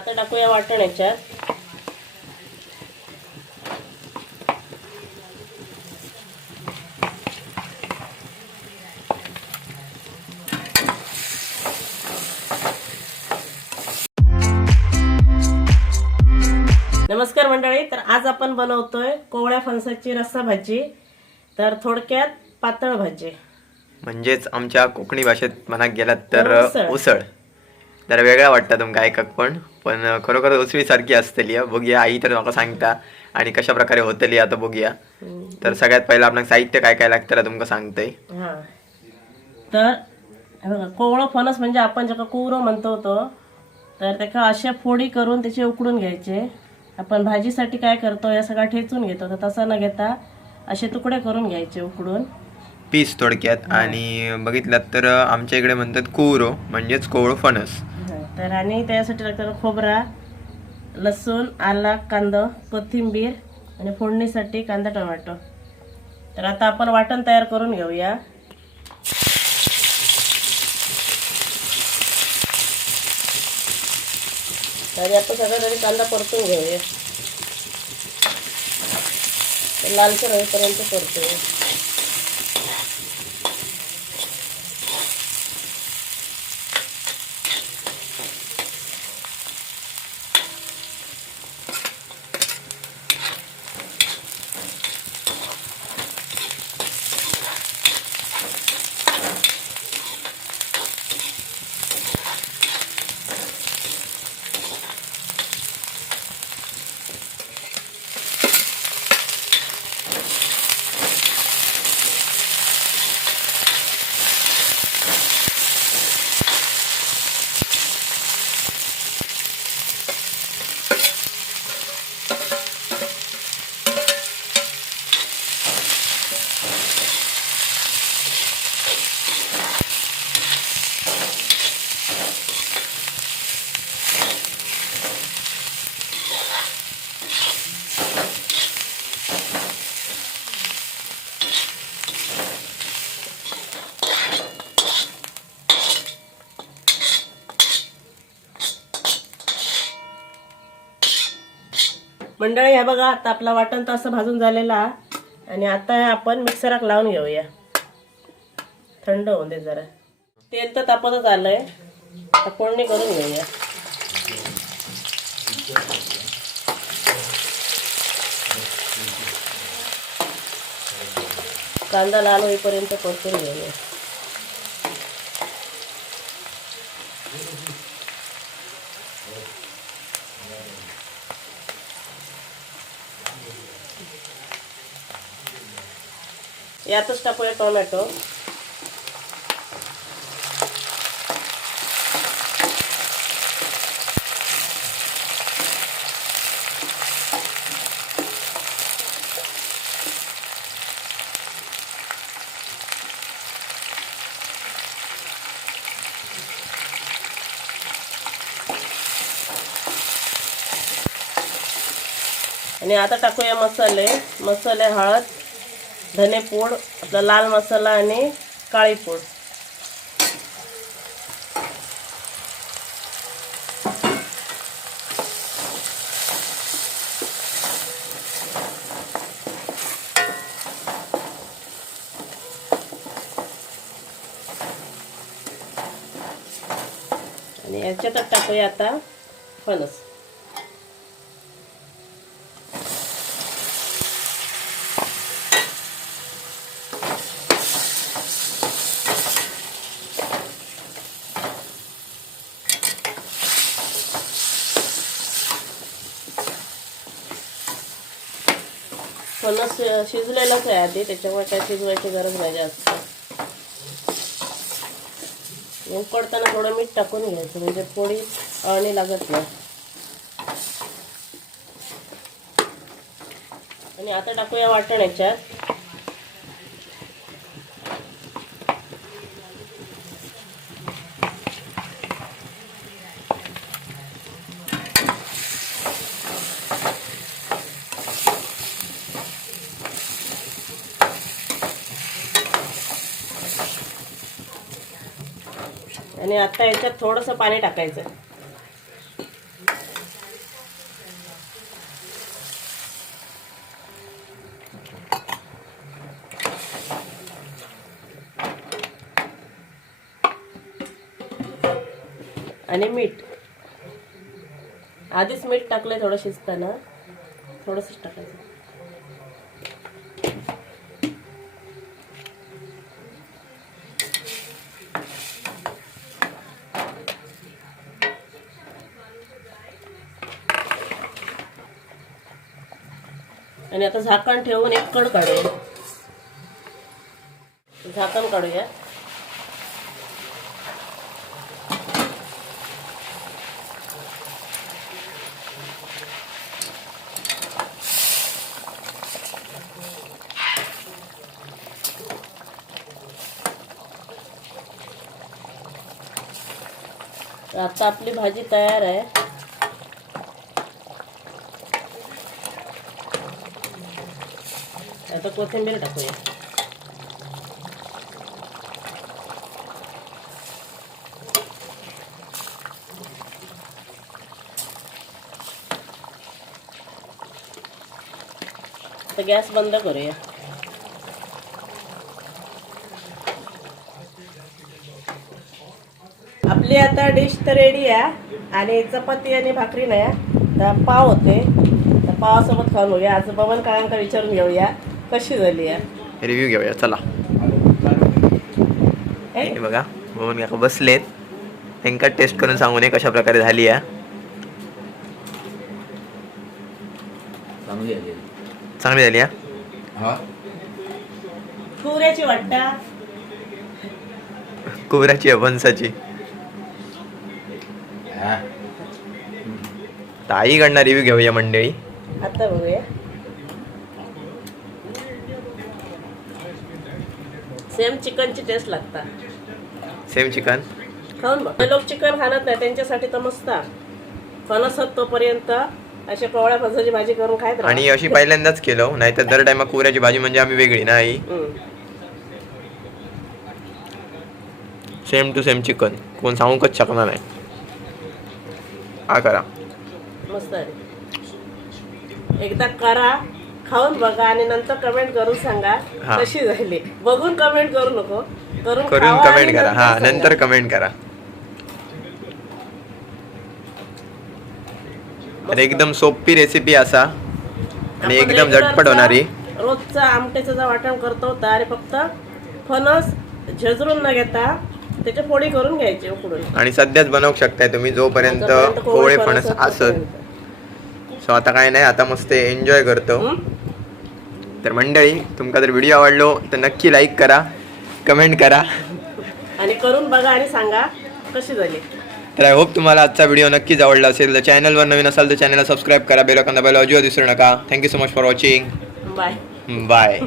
आता टाकूया वाटण याच्यात. नमस्कार मंडळी तर आज आपण बनवतोय कोवळ्या फणसाची रस्सा भाजी. तर थोडक्यात पातळ भाजी. म्हणजेच आमच्या कोकणी भाषेत म्हणाक गेलात तर उसळ. जरा वेगळा वाटता तुमका ऐकक पण. पण खरोखर उसळी सारखी असतली. बघूया आई तर म्हाका सांगता. आणि कशा प्रकारे होतली आता बघूया. तर सगळ्यात पहिलं आपल्याला साहित्य काय काय लागतं तुमका सांगतंय. हा. तर कोवळं फणस म्हणजे आपण ज्याका कुवरो म्हणतो तो तर त्याका अशा फोडी करून त्याचे उकडून घ्यायचे. आपण भाजीसाठी काय करतो या सगळा ठेचून घेतो. तर तसा न घेता असे तुकडे करून घ्यायचे उकडून. पीस थोडक्यात. आणि बघितलात तर आमच्या इकडे म्हणतात कुवरो म्हणजेच कोवळं फणस. तर आणि त्यासाठी लागतं खोबरा लसूण आला कांदा कोथिंबीर आणि फोडणीसाठी कांदा टोमॅटो. तर आता आपण वाटण तयार करून घेऊया. आणि आपण सगळं तरी कांदा परतून घेऊया. तर लालसर होईपर्यंत परतूया. मंडळी ह्या बघा आता आपला वाटण तर असं भाजून झालेला. आणि आता आपण मिक्सराक लावून घेऊया. थंड होऊन दे जरा. तेल तर तापतच आलंय. आता फोडणी करून घेऊया. कांदा लाल होईपर्यंत परतून घेऊया. यातच टाकूया टोमॅटो. आणि आता टाकूया मसाले. मसाले हळद धनेपूड आपला लाल मसाला आणि काळी पूड. आणि याच्यातच टाकूया आता फणस. फणस शिजलेलाच आहे आधी त्याच्यामुळे काय शिजवायची गरज नाही जास्त. उकडताना थोडं मीठ टाकून घ्यायचं म्हणजे पोळी अळणी लागत नाही. आणि आता टाकूया वाटण याच्यात. आता याच्यात थोडंसं पाणी टाकायचं आणि मीठ. आधीच मीठ टाकलंय थोडं शिजताना. थोडंसंच टाकायचं. आता झाकण ठेवून एक कड काढूया. झाकण काढूया. आता आपली भाजी तयार आहे. आता कोथिंबीर टाकूया. तर गॅस बंद करूया. आपली आता डिश तर रेडी आहे आणि चपाती आणि भाकरी नाही तर पाव होते. तर पावासोबत खाऊन बघूया. आज पवन काळांका विचारून घेऊया. कशी झाली आहे रिव्ह्यू घेऊया चला. ए, हे बघा बघून घ्या बसलेत. त्यांका टेस्ट करून सांगून ये कशा प्रकारे झाली आहे चांगली झाली आहे हा? पुऱ्याची वाटा कुबराची आहे फणसाची हा. तर आईकडनं रिव्ह्यू घेऊया मंडळी. आता बघूया. सेम चिकनची टेस्ट लागता सेम चिकन? खाऊन बघ. लोक चिकन खाणत नाही त्यांच्यासाठी तर मस्त. आहे. फणस होत तोपर्यंत अशा कवळ्या फणसाची भाजी करून खायत राहा. आणि अशी पहिल्यांदाच केलो नाही तर दर टायमा कुबऱ्याची भाजी म्हणजे आम्ही वेगळी ना आई हम्म. Same to same chicken. कोण सांगूकच शकणार नाही. हा करा. मस्त आहे. एकदा करा. खाऊन बघा आणि नंतर कमेंट करून सांगा हा. कशी झाली. बघून कमेंट करू नको. करून करून खावा आणि कमेंट करा. हा सांगा. नंतर कमेंट करा. तर एकदम सोपी रेसिपी असा. आणि आपण एकदम झटपट होणारी. रोजचा आमटेचं जे वाटण करतो तर फक्त फणस झेजरून न घेता त्याची फोडी करून घ्यायची उकडून. आणि सध्याच बनवू शकताय तुम्ही जोपर्यंत जोपर्यंत कोवळे फणस होत असत. तोपर्यंत. सो आता काय नाही आता मस्त एन्जॉय करतो? तर मंडळी तुमका जर व्हिडिओ आवडलो तर नक्की लाईक करा कमेंट करा. आणि करून बघा आणि सांगा कशी झाली? तर आय होप तुम्हाला आजचा व्हिडिओ नक्कीच आवडला असेल. तर चॅनलवर नवीन असाल तर चॅनलला सबस्क्राईब करा. बेल आयकॉनला बेल अजिबात विसरू नका. Thank you so much for watching bye bye